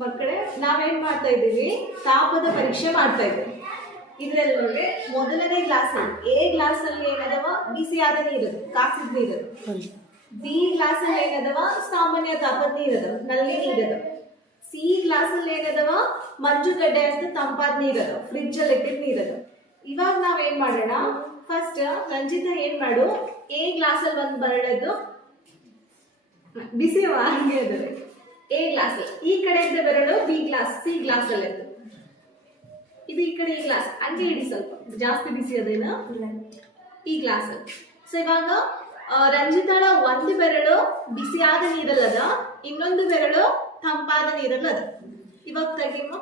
ಮಕ್ಕಳೇ ನಾವೇನ್ ಮಾಡ್ತಾ ಇದ್ದೀವಿ, ತಾಪದ ಪರೀಕ್ಷೆ ಮಾಡ್ತಾ ಇದ್ದೀವಿ. ಇದ್ರಲ್ಲಿ ನೋಡ್ರಿ ಮೊದಲನೇ ಗ್ಲಾಸ್ ಅಲ್ಲಿ ಎ ಗ್ಲಾಸ್ ಅಲ್ಲಿ ಏನದವ ಬಿಸಿಯಾದ ನೀರದು, ಕಾಸಿದ ನೀರದು. ಬಿ ಗ್ಲಾಸ್ ಅಲ್ಲಿ ಏನದವ ಸಾಮಾನ್ಯ ತಾಪದ ನೀರದು, ನಲ್ಲಿ ನೀರದು. ಸಿ ಗ್ಲಾಸ್ ಅಲ್ಲಿ ಏನದವ ಮಂಜುಗಡ್ಡೆ ಅಂತ ತಂಪಾದ ನೀರದು, ಫ್ರಿಡ್ಜ್ ಅಲ್ಲಿ ಇಟ್ಟಿದ ನೀರದು. ಇವಾಗ ನಾವೇನ್ ಮಾಡೋಣ, ಫಸ್ಟ್ ರಂಜಿತಾ ಏನ್ ಮಾಡು, ಎ ಗ್ಲಾಸ್ ಅಲ್ಲಿ ಒಂದು ಬರಳದ್ದು ಬಿಸಿ ಹಂಗೆ ಅದ. ಎ ಗ್ಲಾಸ್ ಈ ಕಡೆ ಇದ್ದ ಬೆರಳು ಬಿ ಗ್ಲಾಸ್ ಸಿ ಗ್ಲಾಸ್ ಅಲ್ಲಿ ಅದು, ಇದು ಈ ಕಡೆ ಈ ಗ್ಲಾಸ್ ಹಂಗೆ ಇಡಿ, ಸ್ವಲ್ಪ ಜಾಸ್ತಿ ಬಿಸಿ ಅದೇನ ಈ ಗ್ಲಾಸ್. ಸೊ ಇವಾಗ ರಂಜಿತಾಳ ಒಂದು ಬೆರಳು ಬಿಸಿಯಾದ ನೀರಲ್ಲದ, ಇನ್ನೊಂದು ಬೆರಳು ತಂಪಾದ ನೀರಲ್ಲದ. ಇವಾಗ ತೆಗಿಮ.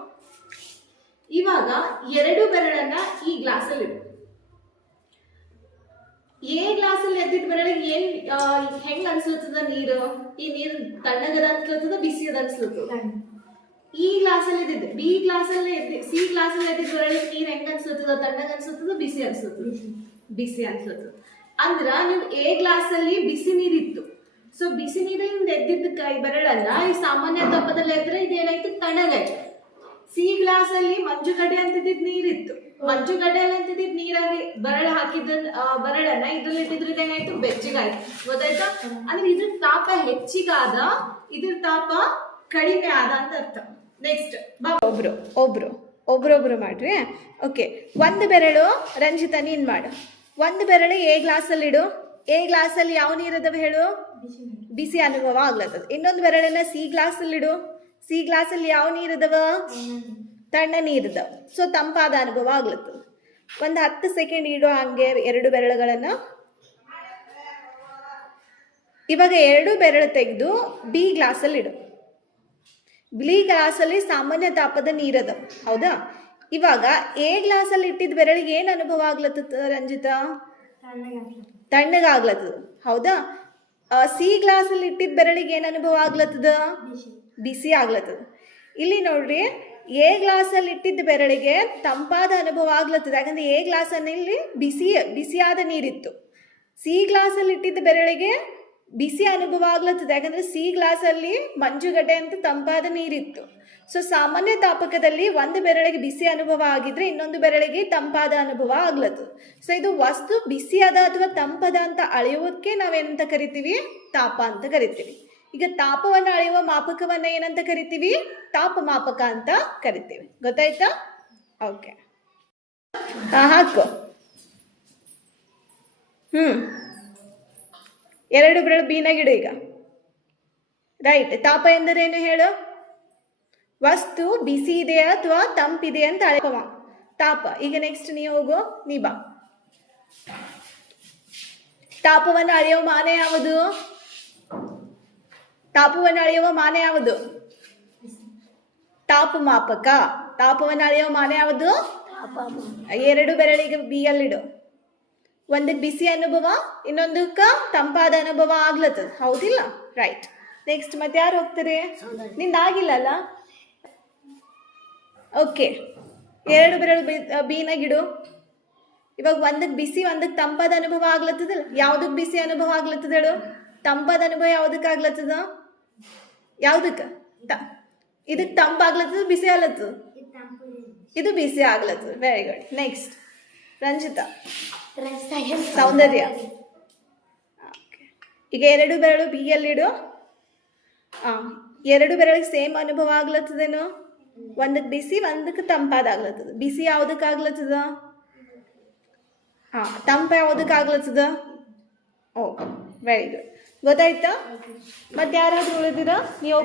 ಇವಾಗ ಎರಡು ಬೆರಳನ್ನ ಈ ಗ್ಲಾಸ್ ಅಲ್ಲಿ ಇಡು. ಎ ಗ್ಲಾಸ್ ಅಲ್ಲಿ ಎದ್ದಿದ್ದ ಬೆರಳಿಗೆ ಏನ್ ಹೆಂಗ್ ಅನ್ಸ್ಲತ್ತದ ನೀರು? ಈ ನೀರು ತಣ್ಣಗದ ಅನ್ಸ್ಲತ್ತದ, ಬಿಸಿಯದ ಅನ್ಸ್ಲತ್ತದ? ಈ ಗ್ಲಾಸ್ ಅಲ್ಲಿ ಇದ್ದಿದ್ದು ಬಿ ಗ್ಲಾಸ್ ಅಲ್ಲಿ ಸಿ ಗ್ಲಾಸ್ ಅಲ್ಲಿ ಎದ್ದಿದ್ದ ಬೆರಳಿಗೆ ನೀರ್ ಹೆಂಗ್ ಅನ್ಸ್ಲತ್ತದ? ತಣ್ಣಗ ಅನ್ಸ್ಲತ್ತದ, ಬಿಸಿ ಅನ್ಸ್ಲತ್ತದ? ಬಿಸಿ ಅನ್ಸ್ಲತ್ತದ. ಅಂದ್ರ ನೀವು ಎ ಗ್ಲಾಸ್ ಅಲ್ಲಿ ಬಿಸಿ ನೀರಿತ್ತು. ಸೊ ಬಿಸಿ ನೀರಿಂದ ಎದ್ದಿದ್ದ ಕೈ ಬೆರಳನ್ನ ಈ ಸಾಮಾನ್ಯ ತಾಪದಲ್ಲಿ ಎದ್ರೆ ಇದೇನಾಯ್ತು, ತಣ್ಣಗಾಯ್ತು. ಸಿ ಗ್ಲಾಸ್ ಅಲ್ಲಿ ಮಂಜುಗಡ್ಡೆ ಅಂತಿದ್ದ ನೀರಿತ್ತು, ಮಂಜುಗಡ್ಡೆ ಅಂತಿದ್ದ ನೀರಾಗಿ ಬೆರಳ ಹಾಕಿದ ಬೆರಳನ್ನ ಇದ್ರಲ್ಲಿ ಇಟ್ಟಿದ್ರೆ ಏನಾಯ್ತು, ಬೆಚ್ಚಗಾಯ್ತು. ಗೊತ್ತಾಯ್ತಾ? ಅಂದ್ರೆ ಇದ್ರ ತಾಪ ಹೆಚ್ಚಿಗಾದ, ಇದ್ರ ತಾಪ ಕಡಿಮೆ ಆದ ಅಂತ ಅರ್ಥ. ನೆಕ್ಸ್ಟ್ ಬಾ, ಒಬ್ರೊಬ್ರು ಮಾಡ್ರಿ. ಓಕೆ, ಒಂದು ಬೆರಳು ರಂಜಿತಾ ನೀನ್ ಮಾಡು. ಒಂದು ಬೆರಳು ಎ ಗ್ಲಾಸ್ ಅಲ್ಲಿ ಇಡು. ಎ ಗ್ಲಾಸ್ ಅಲ್ಲಿ ಯಾವ ನೀರದವ ಹೇಳು? ಬಿಸಿ ಅನುಭವ ಆಗ್ಲತ್ತದ. ಇನ್ನೊಂದು ಬೆರಳನ್ನ ಸಿ ಗ್ಲಾಸ್ ಅಲ್ಲಿ ಇಡು. ಸಿ ಗ್ಲಾಸ್ ಅಲ್ಲಿ ಯಾವ ನೀರದವ? ತಣ್ಣ ನೀರದವ. ಸೊ ತಂಪಾದ ಅನುಭವ ಆಗ್ಲತ್ತದ. ಒಂದು 10 ಸೆಕೆಂಡ್ ಇಡು ಹಂಗೆ ಎರಡು ಬೆರಳುಗಳನ್ನ. ಇವಾಗ ಎರಡು ಬೆರಳು ತೆಗೆದು ಬಿ ಗ್ಲಾಸ್ ಅಲ್ಲಿ ಇಡು. ಬಿ ಗ್ಲಾಸ್ ಅಲ್ಲಿ ಸಾಮಾನ್ಯ ತಾಪದ ನೀರದ, ಹೌದಾ? ಇವಾಗ ಎ ಗ್ಲಾಸ್ ಅಲ್ಲಿ ಇಟ್ಟಿದ್ದ ಬೆರಳಿಗೆ ಏನ್ ಅನುಭವ ಆಗ್ಲತ್ತದ ರಂಜಿತಾ? ತಣ್ಣಗಾಗ್ಲತ್ತದ, ಹೌದಾ? ಸಿ ಗ್ಲಾಸ್ ಅಲ್ಲಿ ಇಟ್ಟಿದ್ದ ಬೆರಳಿಗೆ ಏನ್ ಅನುಭವ ಆಗ್ಲತ್ತದ? ಬಿಸಿ ಆಗ್ಲತ್ತದ. ಇಲ್ಲಿ ನೋಡ್ರಿ, ಎ ಗ್ಲಾಸ್ ಅಲ್ಲಿ ಇಟ್ಟಿದ್ದ ಬೆರಳಿಗೆ ತಂಪಾದ ಅನುಭವ ಆಗ್ಲತ್ತದ, ಯಾಕಂದ್ರೆ ಎ ಗ್ಲಾಸ್ ಅಲ್ಲಿ ಬಿಸಿಯಾದ ನೀರಿತ್ತು. ಸಿ ಗ್ಲಾಸ್ ಅಲ್ಲಿ ಇಟ್ಟಿದ್ದ ಬೆರಳಿಗೆ ಬಿಸಿ ಅನುಭವ ಆಗ್ಲತ್ತದ, ಯಾಕಂದ್ರೆ ಸಿ ಗ್ಲಾಸ್ ಅಲ್ಲಿ ಮಂಜುಗಡ್ಡೆ ಅಂತ ತಂಪಾದ ನೀರಿತ್ತು. ಸೊ ಸಾಮಾನ್ಯ ತಾಪಕದಲ್ಲಿ ಒಂದು ಬೆರಳಿಗೆ ಬಿಸಿ ಅನುಭವ ಆಗಿದ್ರೆ ಇನ್ನೊಂದು ಬೆರಳಿಗೆ ತಂಪಾದ ಅನುಭವ ಆಗ್ಲತ್ತದ. ಸೊ ಇದು ವಸ್ತು ಬಿಸಿಯಾದ ಅಥವಾ ತಂಪದ ಅಂತ ಅಳೆಯೋದಕ್ಕೆ ನಾವೇನಂತ ಕರಿತೀವಿ? ತಾಪ ಅಂತ ಕರಿತೀವಿ. ಈಗ ತಾಪವನ್ನು ಅಳೆಯುವ ಮಾಪಕವನ್ನ ಏನಂತ ಕರಿತೀವಿ? ತಾಪಮಾಪಕ ಅಂತ ಕರಿತೀವಿ. ಗೊತ್ತಾಯ್ತಾ? ಓಕೆ, ಹಾಕೋ. ಎರಡು ಬೆರಳು ಬೀನಾಗಿಡು ಈಗ. ರೈಟ್. ತಾಪ ಎಂದರೇನು ಹೇಳು? ವಸ್ತು ಬಿಸಿ ಇದೆ ಅಥವಾ ತಂಪಿದೆ ಅಂತ ಅಳೆಯುವ ತಾಪ. ಈಗ ನೆಕ್ಸ್ಟ್ ನೀ ಹೋಗು, ನೀ ಬಾ. ತಾಪವನ್ನು ಅಳೆಯುವ ಮಾನ ಯಾವುದು? ತಾಪವನ್ನು ಅಳೆಯುವ ಮಾನ ಯಾವುದು? ತಾಪಮಾಪಕ. ತಾಪವನ್ನು ಅಳೆಯುವ ಮಾನ ಯಾವುದು? ಎರಡು ಬೆರಳಿಗೆ ಬಿ ಅಲ್ಲಿಡು. ಒಂದಕ್ಕೆ ಬಿಸಿ ಅನುಭವ, ಇನ್ನೊಂದಕ್ಕ ತಂಪಾದ ಅನುಭವ ಆಗ್ಲತ್ತದ, ಹೌದಿಲ್ಲ? ರೈಟ್. ನೆಕ್ಸ್ಟ್ ಮತ್ತೆ ಯಾರು ಹೋಗ್ತಾರೆ? ನಿಂದಾಗಿಲ್ಲ ಅಲ್ಲ? ಓಕೆ, ಎರಡು ಬೆರಳು ಬೀನಾಗಿಡು. ಇವಾಗ ಒಂದಕ್ಕೆ ಬಿಸಿ, ಒಂದಕ್ಕೆ ತಂಪಾದ ಅನುಭವ ಆಗ್ಲತ್ತದಲ್ಲ? ಯಾವ್ದಕ್ ಬಿಸಿ ಅನುಭವ ಆಗ್ಲತ್ತದ ಹೇಳು? ತಂಪಾದ ಅನುಭವ ಯಾವ್ದಕ್ ಆಗ್ಲತ್ತದ? ಯಾವ್ದಕ್ಕ? ಇದಕ್ಕೆ ತಂಪಾಗ್ಲತ್ತದ, ಬಿಸಿ ಆಗ್ಲತ್ತದ? ಇದು ಬಿಸಿ ಆಗ್ಲತ್ತದ. Very good. ನೆಕ್ಸ್ಟ್ ರಂಜಿತಾ. ಸೌಂದರ್ಯ. ಈಗ ಎರಡು ಬೆರಳು ಬಿ ಅಲ್ಲಿಡು. ಎರಡು ಬೆರಳಿಗೆ ಸೇಮ್ ಅನುಭವ ಆಗ್ಲತ್ತದೇನು? ಒಂದಕ್ಕೆ ಬಿಸಿ, ಒಂದಕ್ಕೆ ತಂಪಾದ ಆಗ್ಲತ್ತದ. ಬಿಸಿ ಯಾವ್ದಕ್ಕೆ ಆಗ್ಲತ್ತದ? ತಂಪ ಯಾವ್ದಕ್ಕೆ ಆಗ್ಲತ್ತದ? ಓ, ವೆರಿ ಗುಡ್. ಗೊತ್ತಾಯ್ತಾ? ಮತ್ತೆ ಯಾರಾದ್ರೂ ಉಳಿದಿರ? ನೀವು